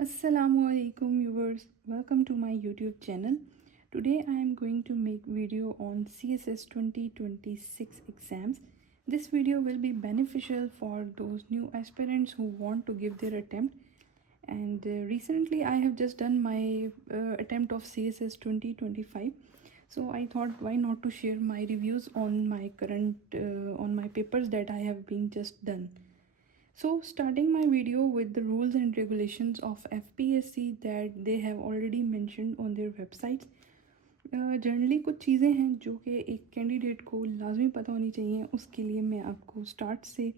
Assalamualaikum viewers, welcome to my YouTube channel. Today I am going to make video on CSS 2026 exams. This video will be beneficial for those new aspirants who want to give their attempt. And recently I have just done my attempt of CSS 2025. So I thought why not to share my reviews on my on my papers that I have been just done. So starting my video with the rules and regulations of FPSC that they have already mentioned on their websites. Generally कुछ चीज़ें हैं जो कि एक candidate को लाजमी पता होनी चाहिए, उसके लिए मैं आपको स्टार्ट से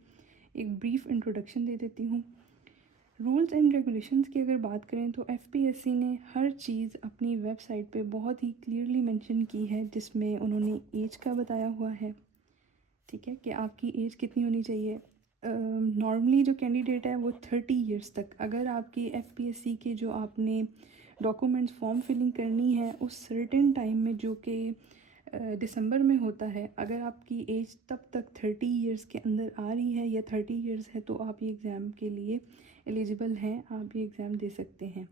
एक ब्रीफ इंट्रोडक्शन दे देती हूँ। रूल्स एंड रेगुलेशंस की अगर बात करें तो FPSC ने हर चीज़ अपनी वेबसाइट पे बहुत ही क्लियरली मेंशन की है, जिसमें उन्होंने एज का बताया हुआ है, ठीक है, कि आपकी एज कितनी होनी चाहिए। नॉर्मली जो कैंडिडेट है वो 30 इयर्स तक, अगर आपकी FPSC के जो आपने डॉक्यूमेंट्स फॉर्म फिलिंग करनी है उस सर्टेन टाइम में जो कि दिसंबर में होता है, अगर आपकी एज तब तक 30 इयर्स के अंदर आ रही है या 30 इयर्स है तो आप ये एग्ज़ाम के लिए एलिजिबल हैं, आप ये एग्ज़ाम दे सकते हैं।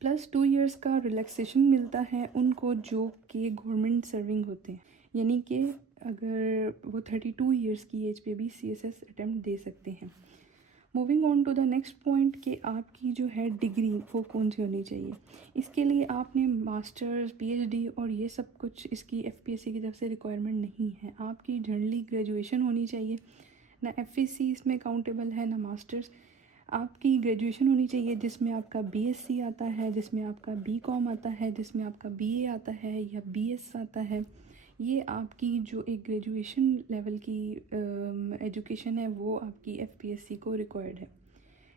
प्लस 2 इयर्स का रिलैक्सेशन मिलता है उनको जो कि गवर्नमेंट सर्विंग होते हैं, यानी कि अगर वो 32 इयर्स की एज पे भी CSS अटैम्प्ट दे सकते हैं। Moving on to the next point कि आपकी जो है डिग्री वो कौन सी होनी चाहिए। इसके लिए आपने मास्टर्स, PhD और ये सब कुछ इसकी FPSC की तरफ से रिक्वायरमेंट नहीं है। आपकी जनरली ग्रेजुएशन होनी चाहिए, ना FSC इसमें काउंटेबल है ना मास्टर्स। आपकी ग्रेजुएशन होनी चाहिए जिसमें आपका BSc आता है, जिसमें आपका BCom आता है, जिसमें आपका BA आता है या BS आता है। ये आपकी जो एक ग्रेजुएशन लेवल की एजुकेशन है वो आपकी FPSC को रिक्वायर्ड है।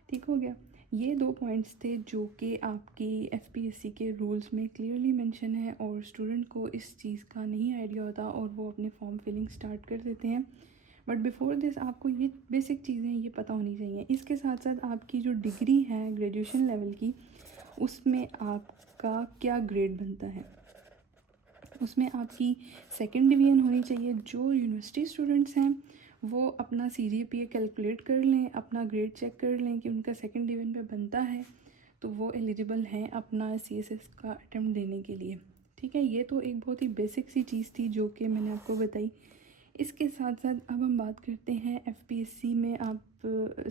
ठीक हो गया। ये 2 पॉइंट्स थे जो कि आपकी FPSC के रूल्स में क्लियरली मेंशन है और स्टूडेंट को इस चीज़ का नहीं आइडिया होता और वो अपने फॉर्म फिलिंग स्टार्ट कर देते हैं। बट बिफोर दिस आपको ये बेसिक चीज़ें ये पता होनी चाहिए। इसके साथ साथ आपकी जो डिग्री है ग्रेजुएशन लेवल की, उसमें आपका क्या ग्रेड बनता है, उसमें आपकी सेकंड डिवीज़न होनी चाहिए। जो यूनिवर्सिटी स्टूडेंट्स हैं वो अपना CGPA कैलकुलेट कर लें, अपना ग्रेड चेक कर लें कि उनका सेकंड डिवीज़न पे बनता है तो वो एलिजिबल हैं अपना CSS का अटैम्प्ट देने के लिए। ठीक है, ये तो एक बहुत ही बेसिक सी चीज़ थी जो कि मैंने आपको बताई। इसके साथ साथ अब हम बात करते हैं FPSC में आप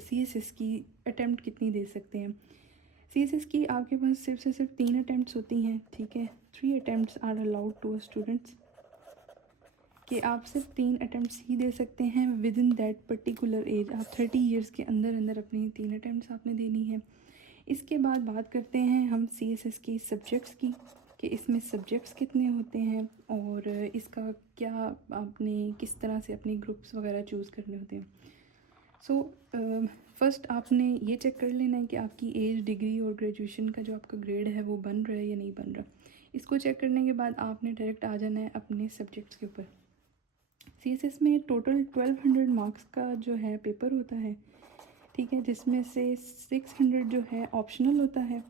CSS की अटैम्प्ट कितनी दे सकते हैं। CSS की आपके पास सिर्फ से सिर्फ 3 अटैम्प्ट्स होती हैं, ठीक है। 3 attempts are allowed to students, कि आप सिर्फ 3 अटैम्प्ट्स ही दे सकते हैं with in that particular age. आप 30 इयर्स के अंदर अंदर अपनी 3 अटैम्प्ट्स आपने देनी है। इसके बाद बात करते हैं हम CSS की सब्जेक्ट्स की, कि इसमें सब्जेक्ट्स कितने होते हैं और इसका क्या आपने किस तरह से अपनी ग्रुप्स वगैरह चूज़ करने होते हैं। सो फर्स्ट आपने ये चेक कर लेना है कि आपकी एज, डिग्री और ग्रेजुएशन का जो आपका ग्रेड है वो बन रहा है या नहीं बन रहा। इसको चेक करने के बाद आपने डायरेक्ट आ जाना है अपने सब्जेक्ट्स के ऊपर। CSS में टोटल 1200 मार्क्स का जो है पेपर होता है, ठीक है, जिसमें से 600 जो है ऑप्शनल होता है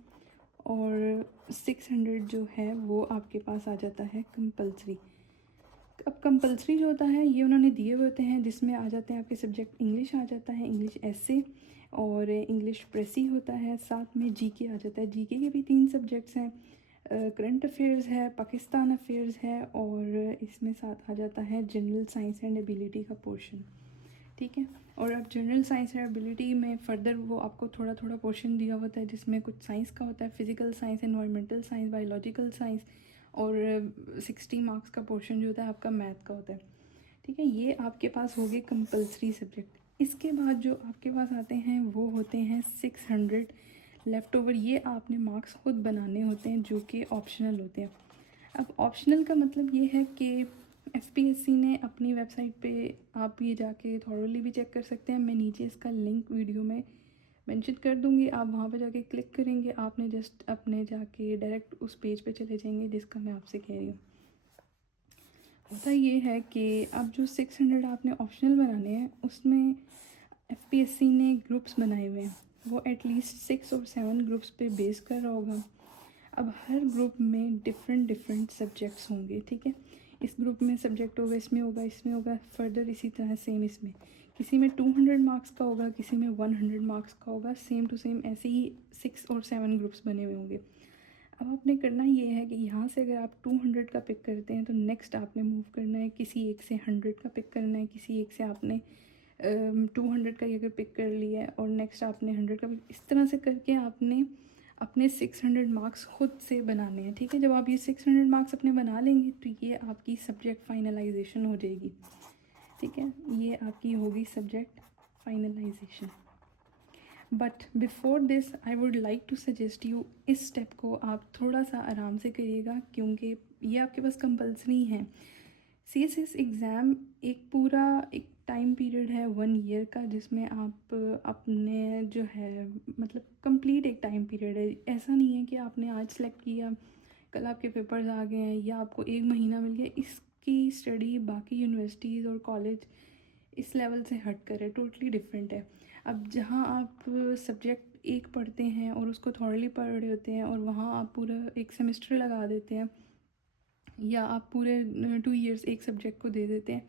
और 600 जो है वो आपके पास आ जाता है कंपलसरी। अब कंपलसरी जो होता है ये उन्होंने दिए हुए होते हैं, जिसमें आ जाते हैं आपके सब्जेक्ट। इंग्लिश आ जाता है, इंग्लिश ऐसे और इंग्लिश प्रेसी होता है, साथ में GK आ जाता है। GK के भी 3 सब्जेक्ट्स हैं, करंट अफेयर्स है, पाकिस्तान अफेयर्स है और इसमें साथ आ जाता है जनरल साइंस एंड एबिलिटी का पोर्शन, ठीक है। और अब जनरल साइंस एंड एबिलिटी में फ़र्दर वो आपको थोड़ा थोड़ा पोर्शन दिया होता है, जिसमें कुछ साइंस का होता है, physical science, environmental science, biological science और 60 मार्क्स का पोर्शन जो होता है आपका मैथ का होता है, ठीक है। ये आपके पास हो गए कंपलसरी सब्जेक्ट। इसके बाद जो आपके पास आते हैं वो होते हैं 600 लेफ़्ट ओवर। ये आपने मार्क्स खुद बनाने होते हैं जो कि ऑप्शनल होते हैं। अब ऑप्शनल का मतलब ये है कि FPSC ने अपनी वेबसाइट पे, आप ये जाके थॉरली भी चेक कर सकते हैं, मैं नीचे इसका लिंक वीडियो में मेंशन कर दूँगी, आप वहाँ पे जाके क्लिक करेंगे, आपने जस्ट अपने जाके डायरेक्ट उस पेज पे चले जाएंगे जिसका मैं आपसे कह रही हूँ। होता ये है कि अब जो 600 आपने ऑप्शनल बनाने हैं उसमें FPSC ने ग्रुप्स बनाए हुए हैं, वो एटलीस्ट 6 और 7 ग्रुप्स पे बेस कर रहा होगा। अब हर ग्रुप में डिफरेंट डिफरेंट सब्जेक्ट्स होंगे, ठीक है। इस ग्रुप में सब्जेक्ट होगा, इसमें होगा, इसमें होगा, फर्दर इसी तरह सेम इसमें, किसी में 200 मार्क्स का होगा, किसी में 100 मार्क्स का होगा, सेम टू सेम ऐसे ही 6 और 7 ग्रुप्स बने हुए होंगे। अब आपने करना ये है कि यहाँ से अगर आप 200 का पिक करते हैं तो नेक्स्ट आपने मूव करना है, किसी एक से 100 का पिक करना है, किसी एक से आपने 200 का ही अगर पिक कर लिया है और नेक्स्ट आपने 100 का, इस तरह से करके आपने अपने 600 मार्क्स खुद से बनाने हैं। ठीक है, जब आप ये 600 मार्क्स अपने बना लेंगे तो ये आपकी सब्जेक्ट फाइनलाइजेशन हो जाएगी। ठीक है, ये आपकी होगी subject finalization. But before this I would like to suggest you, इस स्टेप को आप थोड़ा सा आराम से करिएगा क्योंकि ये आपके पास कंपल्सरी है। CSS एग्ज़ाम एक पूरा एक टाइम पीरियड है 1 ईयर का, जिसमें आप अपने जो है मतलब कंप्लीट एक टाइम पीरियड है। ऐसा नहीं है कि आपने आज सेलेक्ट किया, कल आपके पेपर्स आ गए हैं या आपको 1 महीना मिल गया। इसकी स्टडी बाकी यूनिवर्सिटीज़ और कॉलेज इस लेवल से हट कर है, टोटली डिफरेंट है। अब जहाँ आप सब्जेक्ट एक पढ़ते हैं और उसको थॉरली पढ़ रहे होते हैं और वहाँ आप पूरा एक सेमेस्टर लगा देते हैं या आप पूरे 2 ईयर्स एक सब्जेक्ट को दे देते हैं,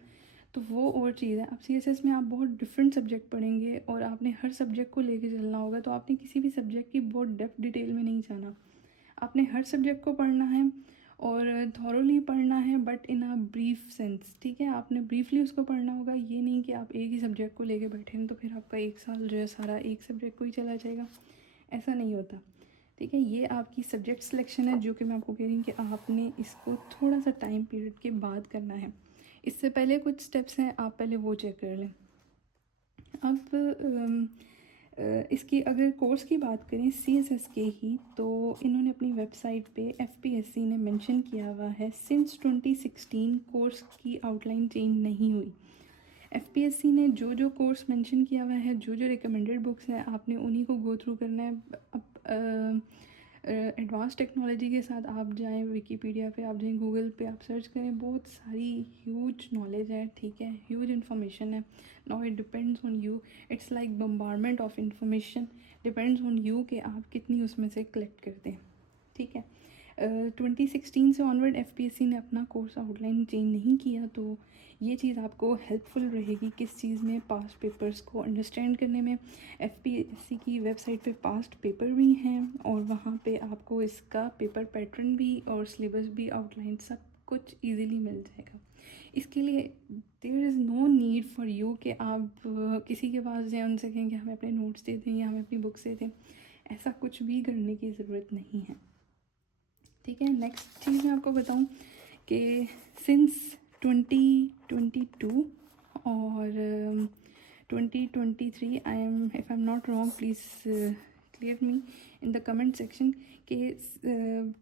तो वो और चीज़ है। अब CSS में आप बहुत डिफरेंट सब्जेक्ट पढ़ेंगे और आपने हर सब्जेक्ट को लेके चलना होगा, तो आपने किसी भी सब्जेक्ट की बहुत डेप्थ डिटेल में नहीं जाना। आपने हर सब्जेक्ट को पढ़ना है और थॉरोली पढ़ना है, but in a brief sense. ठीक है, आपने ब्रीफली उसको पढ़ना होगा, ये नहीं कि आप एक ही सब्जेक्ट को लेके बैठे हैं तो फिर आपका 1 साल जो है सारा एक सब्जेक्ट को ही चला जाएगा, ऐसा नहीं होता। ठीक है, ये आपकी सब्जेक्ट सिलेक्शन है जो कि मैं आपको कह रही हूँ कि आपने इसको थोड़ा सा टाइम पीरियड के बाद करना है। इससे पहले कुछ स्टेप्स हैं, आप पहले वो चेक कर लें। अब इसकी अगर कोर्स की बात करें CSS के ही, तो इन्होंने अपनी वेबसाइट पे FPSC ने मेंशन किया हुआ है सिंस 2016 कोर्स की आउटलाइन चेंज नहीं हुई। FPSC ने जो जो कोर्स मेंशन किया हुआ है, जो जो रिकमेंडेड बुक्स हैं, आपने उन्हीं को गो थ्रू करना है। अब एडवांस टेक्नोलॉजी के साथ आप जाएं विकीपीडिया पे, आप जाएं गूगल पे, आप सर्च करें, बहुत सारी ह्यूज नॉलेज है। ठीक है, ह्यूज इन्फॉर्मेशन है। Now it depends on you, it's like bombardment of information, depends on you कि आप कितनी उसमें से कलेक्ट करते हैं। ठीक है, 2016 से ऑनवर्ड FPSC ने अपना कोर्स आउटलाइन चेंज नहीं किया, तो ये चीज़ आपको हेल्पफुल रहेगी किस चीज़ में, पास्ट पेपर्स को अंडरस्टैंड करने में। FPSC की वेबसाइट पे पास्ट पेपर भी हैं और वहाँ पे आपको इसका पेपर पैटर्न भी और सिलेबस भी आउटलाइन सब कुछ इजीली मिल जाएगा। इसके लिए there is no need for you कि आप किसी के पास जाएँ, उनसे कहें कि हमें अपने नोट्स दे दें या हमें अपनी बुक्स दे दें। ऐसा कुछ भी करने की ज़रूरत नहीं है। ठीक है, नेक्स्ट चीज़ मैं आपको बताऊं कि सिंस 2022 और 2023, I am if I am not wrong, please clear me in the comment section, कि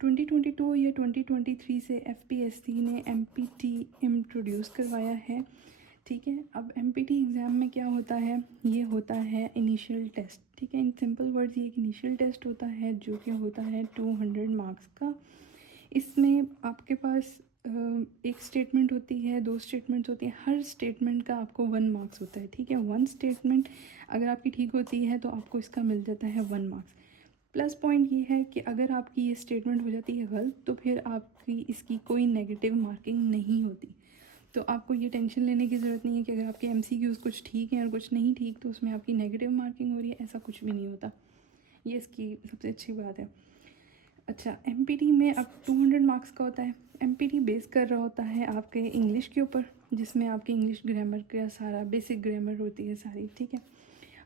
2022 या 2023 से FPSC ने MPT इंट्रोड्यूस करवाया है। ठीक है, अब MPT एग्ज़ाम में क्या होता है, ये होता है इनिशियल टेस्ट। ठीक है, इन सिंपल वर्ड्स ये एक इनिशियल टेस्ट होता है जो कि होता है 200 मार्क्स का। इसमें आपके पास एक स्टेटमेंट होती है, 2 स्टेटमेंट्स होती हैं, हर स्टेटमेंट का आपको 1 मार्क्स होता है। ठीक है, 1 स्टेटमेंट अगर आपकी ठीक होती है तो आपको इसका मिल जाता है 1 मार्क्स। प्लस पॉइंट ये है कि अगर आपकी ये स्टेटमेंट हो जाती है गलत तो फिर आपकी इसकी कोई नेगेटिव मार्किंग नहीं होती। तो आपको ये टेंशन लेने की ज़रूरत नहीं है कि अगर आपके MCQs कुछ ठीक हैं और कुछ नहीं ठीक तो उसमें आपकी नेगेटिव मार्किंग हो रही है, ऐसा कुछ भी नहीं होता। ये इसकी सबसे अच्छी बात है। अच्छा, MPT में अब 200 मार्क्स का होता है। MPT बेस कर रहा होता है आपके इंग्लिश के ऊपर, जिसमें आपकी इंग्लिश ग्रामर का सारा बेसिक ग्रामर होती है सारी। ठीक है,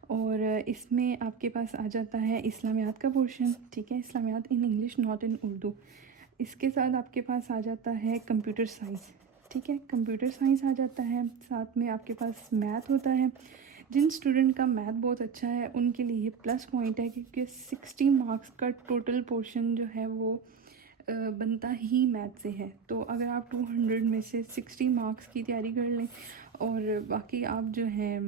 और इसमें आपके पास आ जाता है इस्लामियात का पोर्शन। ठीक है, Islamiyat in English not in Urdu. इसके साथ आपके पास आ जाता है कंप्यूटर साइंस। ठीक है, कंप्यूटर साइंस आ जाता है, साथ में आपके पास मैथ होता है। जिन स्टूडेंट का मैथ बहुत अच्छा है उनके लिए ये प्लस पॉइंट है क्योंकि 60 मार्क्स का टोटल पोर्शन जो है वो बनता ही मैथ से है। तो अगर आप 200 में से 60 मार्क्स की तैयारी कर लें और बाकी आप जो है,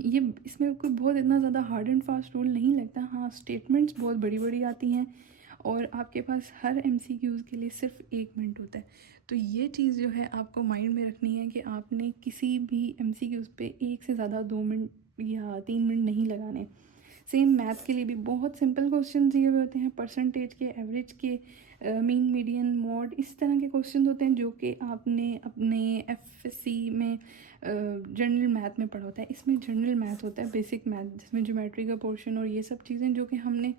ये इसमें कोई बहुत इतना ज़्यादा हार्ड एंड फास्ट रूल नहीं लगता। हाँ, स्टेटमेंट्स बहुत बड़ी बड़ी आती हैं और आपके पास हर MCQs के लिए सिर्फ 1 मिनट होता है। तो ये चीज़ जो है आपको माइंड में रखनी है कि आपने किसी भी MCQs पे 1 से ज़्यादा 2 मिनट या 3 मिनट नहीं लगाने। सेम मैथ के लिए भी बहुत सिंपल क्वेश्चन दिए हुए होते हैं, परसेंटेज के, एवरेज के, मीन, मीडियन, मॉड, इस तरह के क्वेश्चन होते हैं जो कि आपने अपने एफएससी में जनरल मैथ में पढ़ा होता है। इसमें जनरल मैथ होता है, बेसिक मैथ, जिसमें ज्योमेट्री का पोर्शन और ये सब चीज़ें जो कि हमने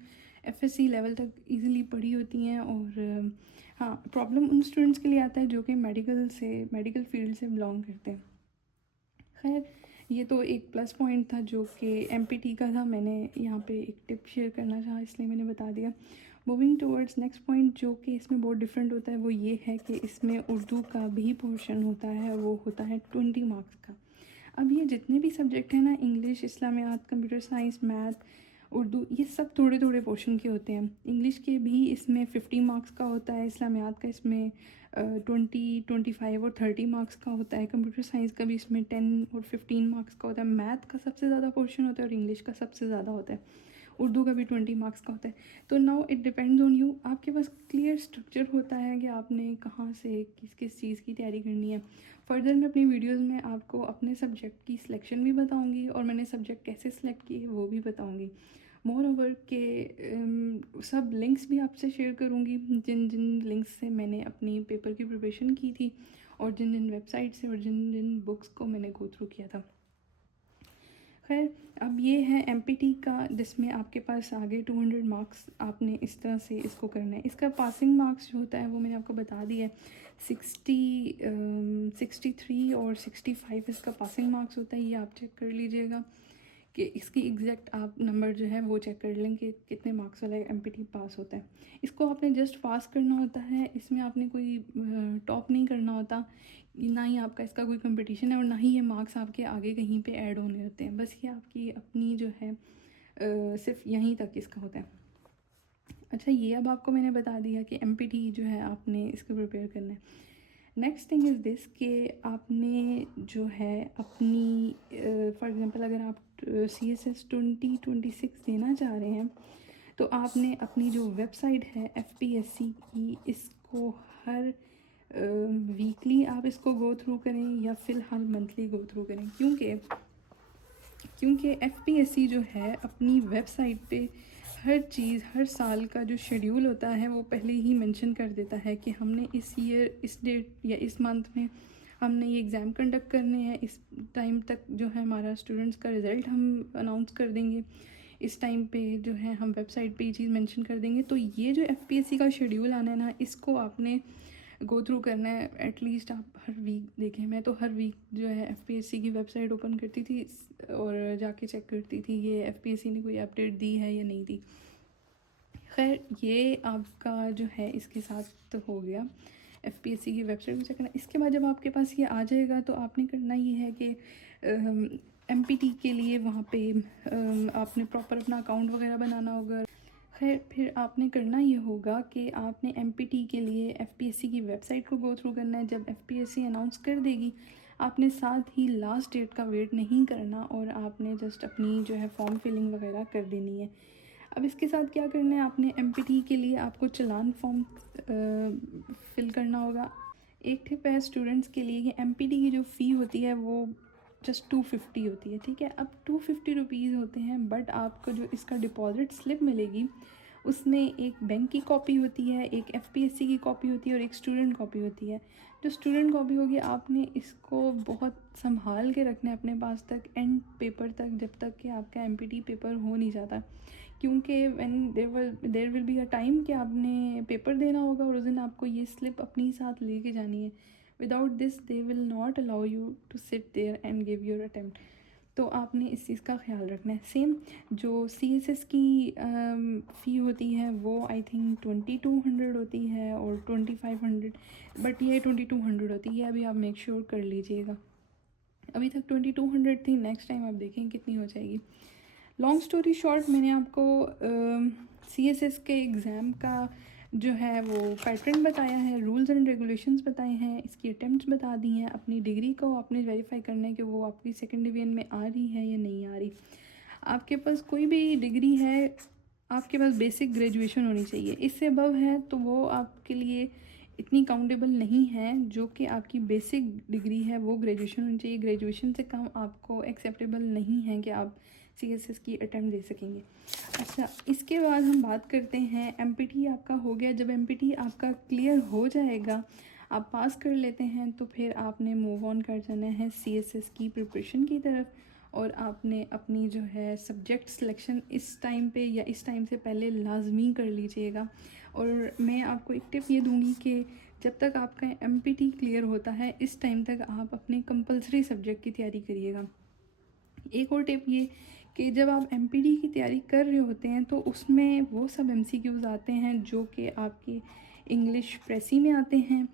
एफएससी लेवल तक इजीली पढ़ी होती हैं। और हाँ, प्रॉब्लम उन स्टूडेंट्स के लिए आता है जो कि मेडिकल फील्ड से बिलोंग करते हैं। खैर, ये तो एक प्लस पॉइंट था जो कि एमपीटी का था, मैंने यहाँ पे एक टिप शेयर करना चाहा इसलिए मैंने बता दिया। मूविंग टूवर्ड्स नेक्स्ट पॉइंट जो कि इसमें बहुत डिफरेंट होता है वो ये है कि इसमें उर्दू का भी पोर्शन होता है, वो होता है 20 मार्क्स का। अब ये जितने भी सब्जेक्ट हैं ना, English, Islamiyat, computer science, math, Urdu, ये सब थोड़े थोड़े पोर्शन के होते हैं। इंग्लिश के भी इसमें 50 मार्क्स का होता है, इस्लामियात का इसमें 20, 25 और 30 मार्क्स का होता है, कंप्यूटर साइंस का भी इसमें 10 और 15 मार्क्स का होता है, मैथ का सबसे ज़्यादा पोर्शन होता है और इंग्लिश का सबसे ज़्यादा होता है, उर्दू का भी 20 मार्क्स का होता है। तो now it depends on you, आपके पास क्लियर स्ट्रक्चर होता है कि आपने कहाँ से किस किस चीज़ की तैयारी करनी है। फर्दर मैं अपनी वीडियोस में आपको अपने सब्जेक्ट की सिलेक्शन भी बताऊंगी और मैंने सब्जेक्ट कैसे सिलेक्ट किए वो भी बताऊंगी। मोर ओवर के सब लिंक्स भी आपसे शेयर करूंगी, जिन जिन लिंक्स से मैंने अपनी पेपर की प्रिपरेशन की थी और जिन जिन वेबसाइट से और जिन जिन बुक्स को मैंने गो थ्रू किया था। खैर, अब ये है एमपीटी का, जिसमें आपके पास आगे 200 मार्क्स आपने इस तरह से इसको करना है। इसका पासिंग मार्क्स जो होता है वो मैंने आपको बता दिया है, 63 और 65 इसका पासिंग मार्क्स होता है। ये आप चेक कर लीजिएगा कि इसकी एग्जैक्ट आप नंबर जो है वो चेक कर लें कि कितने मार्क्स वाला एमपीटी पास होता है। इसको आपने जस्ट पास करना होता है, इसमें आपने कोई टॉप नहीं करना होता, ना ही आपका इसका कोई कंपटीशन है और ना ही ये मार्क्स आपके आगे कहीं पे ऐड होने होते हैं। बस ये आपकी अपनी जो है सिर्फ यहीं तक इसका होता है। अच्छा, ये अब आपको मैंने बता दिया कि एमपीटी जो है आपने इसको प्रिपेयर करना है। नेक्स्ट थिंग इज़ दिस कि आपने जो है अपनी फॉर एग्जांपल अगर आप CSS 2026 देना चाह रहे हैं तो आपने अपनी जो वेबसाइट है FPSC की, इसको हर वीकली आप इसको गो थ्रू करें या फ़िलहाल मंथली गो थ्रू करें, क्योंकि FPSC जो है अपनी वेबसाइट पे हर चीज़, हर साल का जो शेड्यूल होता है वो पहले ही मेंशन कर देता है कि हमने इस ईयर, इस डेट या इस मंथ में हमने ये एग्ज़ाम कंडक्ट करने हैं, इस टाइम तक जो है हमारा स्टूडेंट्स का रिज़ल्ट हम अनाउंस कर देंगे, इस टाइम पे जो है हम वेबसाइट पे ये चीज़ मेंशन कर देंगे। तो ये जो FPSC का शेड्यूल आना है ना, इसको आपने गो थ्रू करना है। एटलीस्ट आप हर वीक देखें, मैं तो हर वीक जो है FPSC की वेबसाइट ओपन करती थी और जाके चेक करती थी ये FPSC ने कोई अपडेट दी है या नहीं दी। खैर, ये आपका जो है इसके साथ तो हो गया, FPSC की वेबसाइट में चेक करना। इसके बाद जब आपके पास ये आ जाएगा तो आपने करना ये है कि MPT के लिए वहाँ पे आपने प्रॉपर अपना अकाउंट वगैरह बनाना होगा। खैर, फिर आपने करना ये होगा कि आपने MPT के लिए FPSC की वेबसाइट को गो थ्रू करना है। जब FPSC अनाउंस कर देगी, आपने साथ ही लास्ट डेट का वेट नहीं करना और आपने जस्ट अपनी जो है फॉर्म फिलिंग वगैरह कर देनी है। अब इसके साथ क्या करना है, आपने MPT के लिए आपको चालान फॉर्म फिल करना होगा। एक टिप है स्टूडेंट्स के लिए कि MPT की जो फ़ी होती है वो जस्ट 250 होती है, ठीक है। अब 250 रुपीज़ होते हैं, बट आपको जो इसका डिपॉजिट स्लिप मिलेगी उसमें एक बैंक की कॉपी होती है, एक FPSC की कॉपी होती है और एक स्टूडेंट कॉपी होती है। जो स्टूडेंट कॉपी होगी आपने इसको बहुत संभाल के रखना है अपने पास तक, एंड पेपर तक, जब तक कि आपका MPT पेपर हो नहीं जाता, क्योंकि when there will be a time कि आपने पेपर देना होगा और उस दिन आपको ये स्लिप अपनी साथ लेके जानी है। Without this they will not allow you to sit there and give your attempt. तो आपने इस चीज़ का ख्याल रखना है। सेम जो CSS की फ़ी होती है वो आई थिंक 2200 होती है और 2500, बट ये 2200 होती है। अभी आप मेक श्योर कर लीजिएगा, अभी तक 2200 थी, नेक्स्ट टाइम आप देखें कितनी हो जाएगी। लॉन्ग स्टोरी शॉर्ट, मैंने आपको CSS के एग्ज़ाम का जो है वो पैटर्न बताया है, रूल्स एंड रेगुलेशंस बताए हैं, इसकी अटेम्प्ट्स बता दी हैं। अपनी डिग्री को आपने वेरीफाई करना है कि वो आपकी सेकंड डिवीजन में आ रही है या नहीं आ रही। आपके पास कोई भी डिग्री है, आपके पास बेसिक ग्रेजुएशन होनी चाहिए, इससे अबव है तो वो आपके लिए इतनी काउंटेबल नहीं है। जो कि आपकी बेसिक डिग्री है वो ग्रेजुएशन होनी चाहिए, ग्रेजुएशन से कम आपको एक्सेप्टेबल नहीं है कि आप CSS की अटैम्प्ट दे सकेंगे। अच्छा, इसके बाद हम बात करते हैं MPT आपका हो गया। जब MPT आपका क्लियर हो जाएगा, आप पास कर लेते हैं, तो फिर आपने मूव ऑन कर जाना है CSS की प्रिपरेशन की तरफ। और आपने अपनी जो है सब्जेक्ट सिलेक्शन इस टाइम पे या इस टाइम से पहले लाजमी कर लीजिएगा। और मैं आपको एक टिप ये दूंगी कि जब तक आपका MPT क्लियर होता है, इस टाइम तक आप अपने कंपलसरी सब्जेक्ट की तैयारी करिएगा। एक और टिप ये कि जब आप MPT की तैयारी कर रहे होते हैं तो उसमें वो सब MCQs आते हैं जो कि आपके इंग्लिश प्रेसी में आते हैं,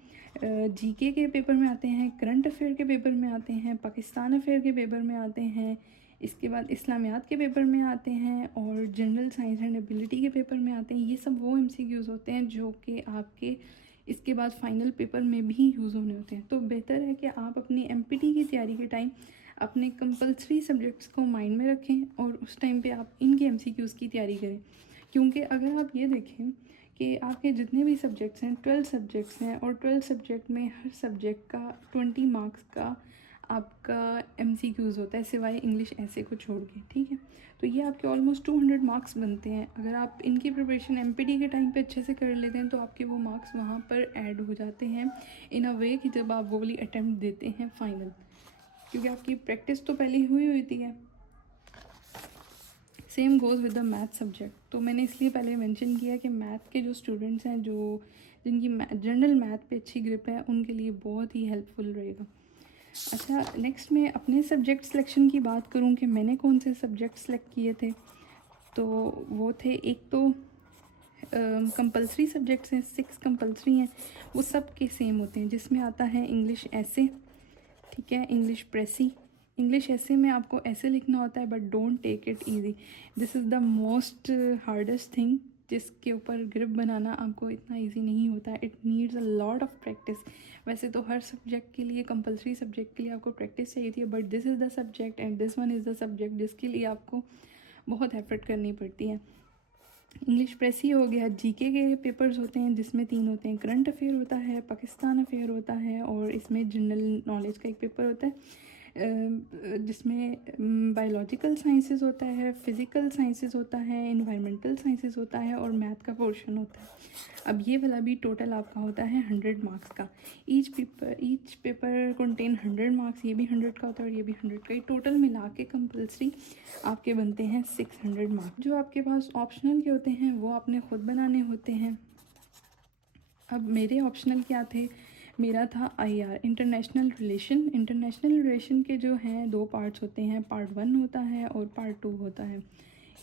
GK के पेपर में आते हैं, करंट अफेयर के पेपर में आते हैं, पाकिस्तान अफेयर के पेपर में आते हैं, इसके बाद इस्लामियात के पेपर में आते हैं और जनरल साइंस एंड एबिलिटी के पेपर में आते हैं। ये सब वो MCQs होते हैं जो कि आपके इसके बाद फाइनल पेपर में भी यूज़ होने होते हैं। तो बेहतर है कि आप अपनी MPT की तैयारी के टाइम अपने कंपलसरी सब्जेक्ट्स को माइंड में रखें और उस टाइम पे आप इनके MCQs की तैयारी करें। क्योंकि अगर आप ये देखें कि आपके जितने भी सब्जेक्ट्स हैं, 12 सब्जेक्ट्स हैं, और 12 सब्जेक्ट में हर सब्जेक्ट का 20 मार्क्स का आपका MCQs होता है, सिवाय इंग्लिश ऐसे को छोड़ के, ठीक है। तो ये आपके ऑलमोस्ट 200 मार्क्स बनते हैं। अगर आप इनकी प्रिपरेशन MPT के टाइम पे अच्छे से कर लेते हैं तो आपके वो मार्क्स वहाँ पर ऐड हो जाते हैं इन अ वे कि जब आप वो वाली अटैम्प्ट देते हैं फाइनल, क्योंकि आपकी प्रैक्टिस तो पहले ही हुई होती है। Same goes with the math subject. तो मैंने इसलिए पहले मेंशन किया कि मैथ के जो स्टूडेंट्स हैं, जो जिनकी जनरल मैथ पे अच्छी ग्रिप है, उनके लिए बहुत ही हेल्पफुल रहेगा। अच्छा, नेक्स्ट मैं अपने सब्जेक्ट सिलेक्शन की बात करूं कि मैंने कौन से सब्जेक्ट सेलेक्ट किए थे। तो वो थे, एक तो कंपलसरी सब्जेक्ट्स हैं, 6 कंपलसरी हैं, वो सब के सेम होते हैं, जिसमें आता है इंग्लिश ऐसे, ठीक है, इंग्लिश प्रेसी। इंग्लिश ऐसे में आपको ऐसे लिखना होता है, but don't take it easy, this is the most hardest thing, जिसके ऊपर ग्रिप बनाना आपको इतना इजी नहीं होता है। It needs a lot of practice. वैसे तो हर सब्जेक्ट के लिए, कंपलसरी सब्जेक्ट के लिए आपको प्रैक्टिस चाहिए थी, but this is the subject and this one is the subject जिसके लिए आपको बहुत एफर्ट करनी पड़ती है। इंग्लिश प्रेस ही हो गया। GK के पेपर्स होते हैं जिसमें 3 होते हैं, करंट अफेयर होता है, पाकिस्तान अफेयर होता है, और इसमें जनरल नॉलेज का एक पेपर होता है जिसमें बायोलॉजिकल साइंसेस होता है, फिज़िकल साइंसेस होता है, इन्वायरमेंटल साइंसेस होता है और मैथ का पोर्शन होता है। अब ये वाला भी टोटल आपका होता है 100 मार्क्स का। ईच पेपर कंटेन 100 मार्क्स, ये भी 100 का होता है और ये भी 100 का। ये टोटल मिला के कंपल्सरी आपके बनते हैं 600 मार्क्स। जो आपके पास ऑप्शनल के होते हैं वो आपने खुद बनाने होते हैं। अब मेरे ऑप्शनल क्या थे, मेरा था IR, international relation. International relation के जो हैं 2 पार्ट्स होते हैं, पार्ट 1 होता है और पार्ट 2 होता है।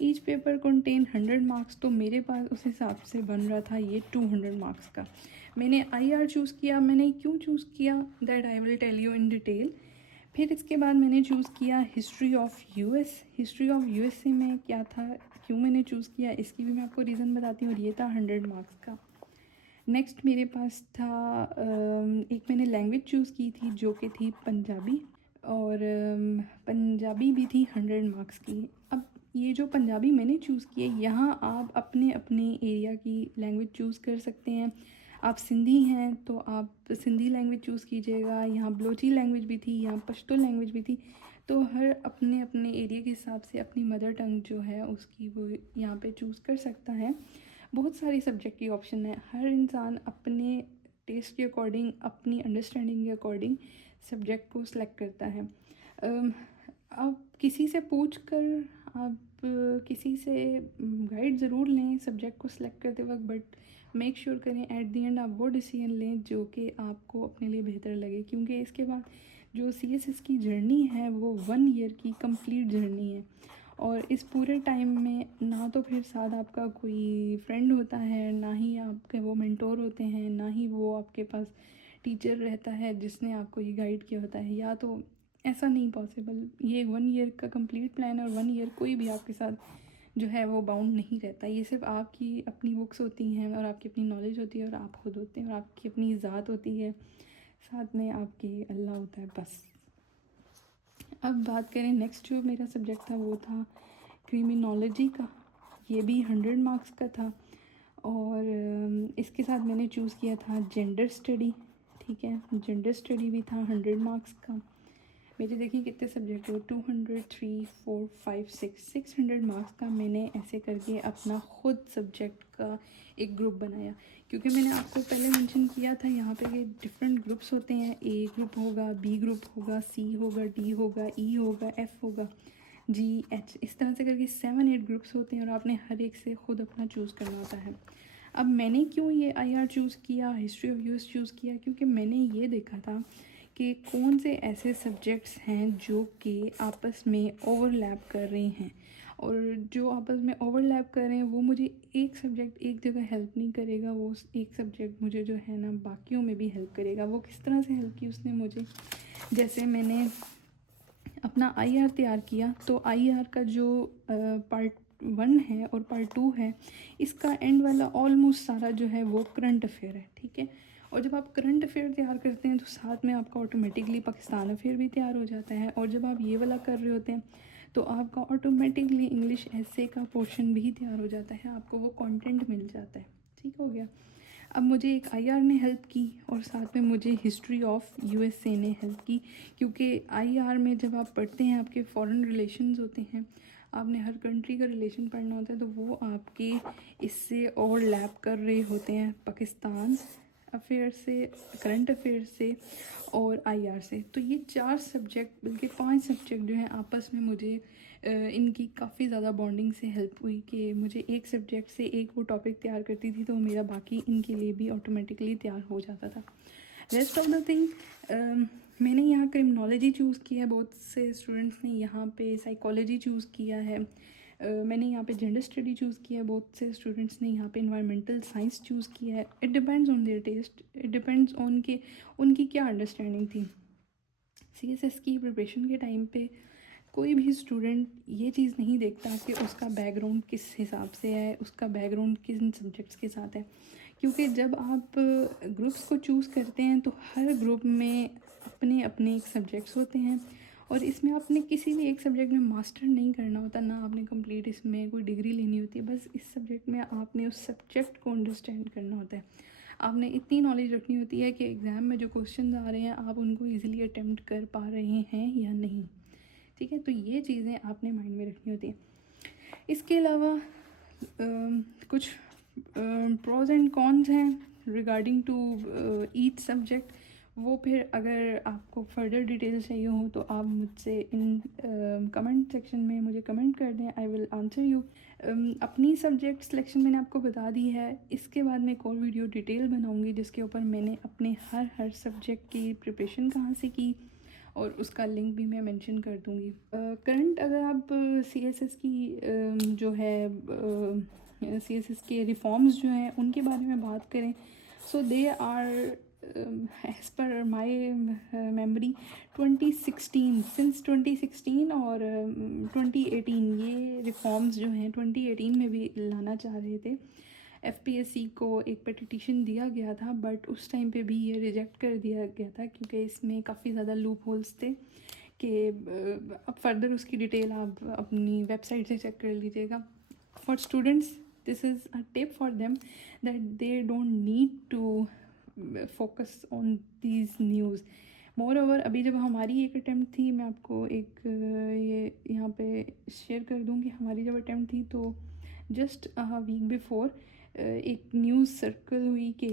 ईच पेपर कंटेन 100 मार्क्स, तो मेरे पास उस हिसाब से बन रहा था ये 200 मार्क्स का। मैंने IR चूज़ किया। मैंने क्यों चूज़ किया, that I will tell you in detail. फिर इसके बाद मैंने चूज़ किया history of US। History of US से मैं क्या था, क्यों मैंने चूज़ किया, इसकी भी मैं आपको रीज़न बताती हूँ, और ये था 100 मार्क्स का। नेक्स्ट मेरे पास था एक मैंने लैंग्वेज चूज़ की थी जो कि थी पंजाबी, और पंजाबी भी थी 100 मार्क्स की। अब ये जो पंजाबी मैंने चूज़ की है, यहाँ आप अपने अपने एरिया की लैंग्वेज चूज़ कर सकते हैं। आप सिंधी हैं तो आप सिंधी लैंग्वेज चूज़ कीजिएगा। यहाँ बलोची लैंग्वेज भी थी, यहाँ पश्तो लैंग्वेज भी थी। तो हर अपने अपने एरिया के हिसाब से अपनी मदर टंग जो है उसकी वो यहाँ पे चूज़ कर सकता है। बहुत सारी सब्जेक्ट की ऑप्शन है। हर इंसान अपने टेस्ट के अकॉर्डिंग, अपनी अंडरस्टैंडिंग के अकॉर्डिंग सब्जेक्ट को सिलेक्ट करता है। आप किसी से पूछ कर, आप किसी से गाइड ज़रूर लें सब्जेक्ट को सिलेक्ट करते वक्त, बट मेक श्योर करें एट दी एंड आप वो डिसीजन लें जो कि आपको अपने लिए बेहतर लगे। क्योंकि इसके बाद जो CSS की जर्नी है वो 1 ईयर की कंप्लीट जर्नी है, और इस पूरे टाइम में ना तो फिर साथ आपका कोई फ्रेंड होता है, ना ही आपके वो मेंटोर होते हैं, ना ही वो आपके पास टीचर रहता है जिसने आपको ये गाइड किया होता है, या तो ऐसा नहीं पॉसिबल। ये 1 ईयर का कंप्लीट प्लान है और 1 ईयर कोई भी आपके साथ जो है वो बाउंड नहीं रहता। ये सिर्फ आपकी अपनी बुक्स होती हैं और आपकी अपनी नॉलेज होती है और आप खुद होते हैं और आपकी अपनी ज़ात होती है, साथ में आपके अल्लाह होता है, बस। अब बात करें नेक्स्ट, जो मेरा सब्जेक्ट था वो था क्रिमिनोलॉजी का। ये भी 100 मार्क्स का था, और इसके साथ मैंने चूज़ किया था जेंडर स्टडी, ठीक है। जेंडर स्टडी भी था 100 मार्क्स का। मेरे देखिए कितने सब्जेक्ट हो, 200, 3, 4, 5, 600 मार्क्स का मैंने ऐसे करके अपना खुद सब्जेक्ट का एक ग्रुप बनाया। क्योंकि मैंने आपको पहले मेंशन किया था यहाँ पे कि डिफरेंट ग्रुप्स होते हैं, ए ग्रुप होगा, बी ग्रुप होगा, सी होगा, डी होगा, ई होगा, एफ होगा, जी, एच, इस तरह से करके 7-8 ग्रुप्स होते हैं और आपने हर एक से ख़ुद अपना चूज़ करना होता है। अब मैंने क्यों ये IR चूज़ किया, हिस्ट्री ऑफ यूएस चूज़ किया, क्योंकि मैंने ये देखा था कि कौन से ऐसे सब्जेक्ट्स हैं जो कि आपस में ओवरलैप कर रहे हैं, और जो आपस में ओवरलैप कर रहे हैं वो मुझे एक सब्जेक्ट एक जगह हेल्प नहीं करेगा, वो एक सब्जेक्ट मुझे जो है ना बाकियों में भी हेल्प करेगा। वो किस तरह से हेल्प की उसने मुझे, जैसे मैंने अपना IR तैयार किया तो IR का जो पार्ट 1 है और पार्ट 2 है, इसका एंड वाला ऑलमोस्ट सारा जो है वो करंट अफेयर है, ठीक है। और जब आप करंट अफेयर तैयार करते हैं तो साथ में आपका ऑटोमेटिकली पाकिस्तान अफेयर भी तैयार हो जाता है, और जब आप ये वाला कर रहे होते हैं तो आपका ऑटोमेटिकली इंग्लिश ऐसे का पोर्शन भी तैयार हो जाता है, आपको वो कंटेंट मिल जाता है, ठीक हो गया। अब मुझे एक IR ने हेल्प की और साथ में मुझे हिस्ट्री ऑफ USA ने हेल्प की, क्योंकि IR में जब आप पढ़ते हैं आपके फॉरेन रिलेशंस होते हैं, आपने हर कंट्री का रिलेशन पढ़ना होता है, तो वो आपके इससे ओवरलैप कर रहे होते हैं, पाकिस्तान अफेयर से, करंट अफेयर से और IR से। तो ये 4 सब्जेक्ट बल्कि 5 सब्जेक्ट जो हैं आपस में मुझे इनकी काफ़ी ज़्यादा बॉन्डिंग से हेल्प हुई कि मुझे एक सब्जेक्ट से एक वो टॉपिक तैयार करती थी तो मेरा बाकी इनके लिए भी ऑटोमेटिकली तैयार हो जाता था। रेस्ट ऑफ द थिंग, मैंने यहाँ क्रिमिनोलॉजी चूज़ किया है, बहुत से स्टूडेंट्स ने यहाँ पे साइकोलॉजी चूज़ किया है, मैंने यहाँ पे जेंडर स्टडी चूज़ किया है, बहुत से स्टूडेंट्स ने यहाँ पे इन्वायरमेंटल साइंस चूज़ किया है। It depends on their taste, it depends on के उनकी क्या अंडरस्टैंडिंग थी। CSS की प्रिपरेशन के टाइम पे कोई भी स्टूडेंट ये चीज़ नहीं देखता कि उसका बैकग्राउंड किस हिसाब से है, उसका बैकग्राउंड किन सब्जेक्ट्स के साथ है, क्योंकि जब आप ग्रुप्स को चूज़ करते हैं तो हर ग्रुप में अपने अपने एक सब्जेक्ट्स होते हैं, और इसमें आपने किसी भी एक सब्जेक्ट में मास्टर नहीं करना होता, ना आपने कंप्लीट इसमें कोई डिग्री लेनी होती है, बस इस सब्जेक्ट में आपने उस सब्जेक्ट को अंडरस्टैंड करना होता है। आपने इतनी नॉलेज रखनी होती है कि एग्ज़ाम में जो क्वेश्चन आ रहे हैं आप उनको ईज़िली अटैम्प्ट कर पा रहे हैं या नहीं, ठीक है। तो ये चीज़ें आपने माइंड में रखनी होती हैं। इसके अलावा कुछ प्रोज एंड कॉन्स हैं रिगार्डिंग टू ईच सब्जेक्ट, वो फिर अगर आपको फर्दर डिटेल्स चाहिए हो तो आप मुझसे इन कमेंट सेक्शन में मुझे कमेंट कर दें, आई विल आंसर यू। अपनी सब्जेक्ट सिलेक्शन मैंने आपको बता दी है, इसके बाद मैं एक और वीडियो डिटेल बनाऊंगी जिसके ऊपर मैंने अपने हर सब्जेक्ट की प्रिपरेशन कहाँ से की और उसका लिंक भी मैं मेंशन कर दूँगी। करंट अगर आप CSS की जो है CSS के रिफॉर्म्स जो हैं उनके बारे में बात करें, so they are as per my memory 2016, since 2016 और 2018 ये रिफॉर्म्स जो हैं 2018 में भी लाना चाह रहे थे। FPSC को एक पिटीशन दिया गया था, बट उस टाइम पे भी ये रिजेक्ट कर दिया गया था क्योंकि इसमें काफ़ी ज़्यादा लूप होल्स थे कि अब फर्दर उसकी डिटेल आप अपनी वेबसाइट से चेक कर लीजिएगा। For students this is a tip for them that they don't need to focus on these news. Moreover अभी जब हमारी एक अटैम्प्ट थी, मैं आपको एक ये यहाँ पे शेयर कर दूँ कि हमारी जब अटैम्प्ट थी तो जस्ट वीक बिफोर एक न्यूज़ सर्कल हुई कि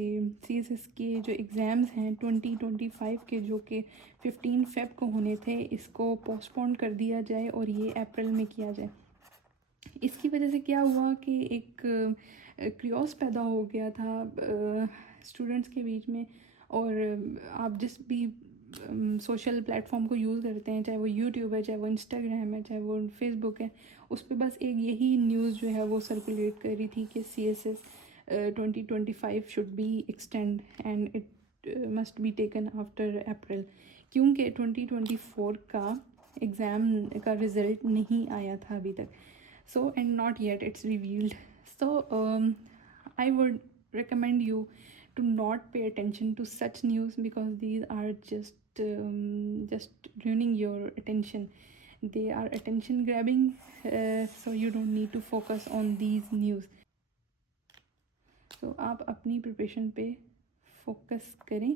CSS के जो एग्ज़ाम्स हैं 2025 के, जो कि 15 फेब को होने थे, इसको पोस्टपोन कर दिया जाए और ये अप्रैल में किया जाए। इसकी वजह से क्या हुआ कि एक क्रियोस पैदा हो गया था स्टूडेंट्स के बीच में, और आप जिस भी सोशल प्लेटफॉर्म को यूज़ करते हैं, चाहे वो यूट्यूब है, चाहे वो इंस्टाग्राम है, चाहे वो फेसबुक है, उस पर बस एक यही न्यूज़ जो है वो सर्कुलेट कर रही थी कि CSS 2025 should be extend and it must be taken after अप्रैल, क्योंकि 2024 का एग्ज़ाम का रिज़ल्ट नहीं आया था अभी तक। So and not yet it's revealed. So I would recommend you to not pay attention to such news because these are just ruining your attention. They are attention grabbing, so you don't need to focus on these news. So आप अपनी preparation पे focus करें।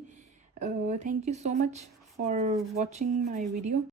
Thank you so much for watching my video.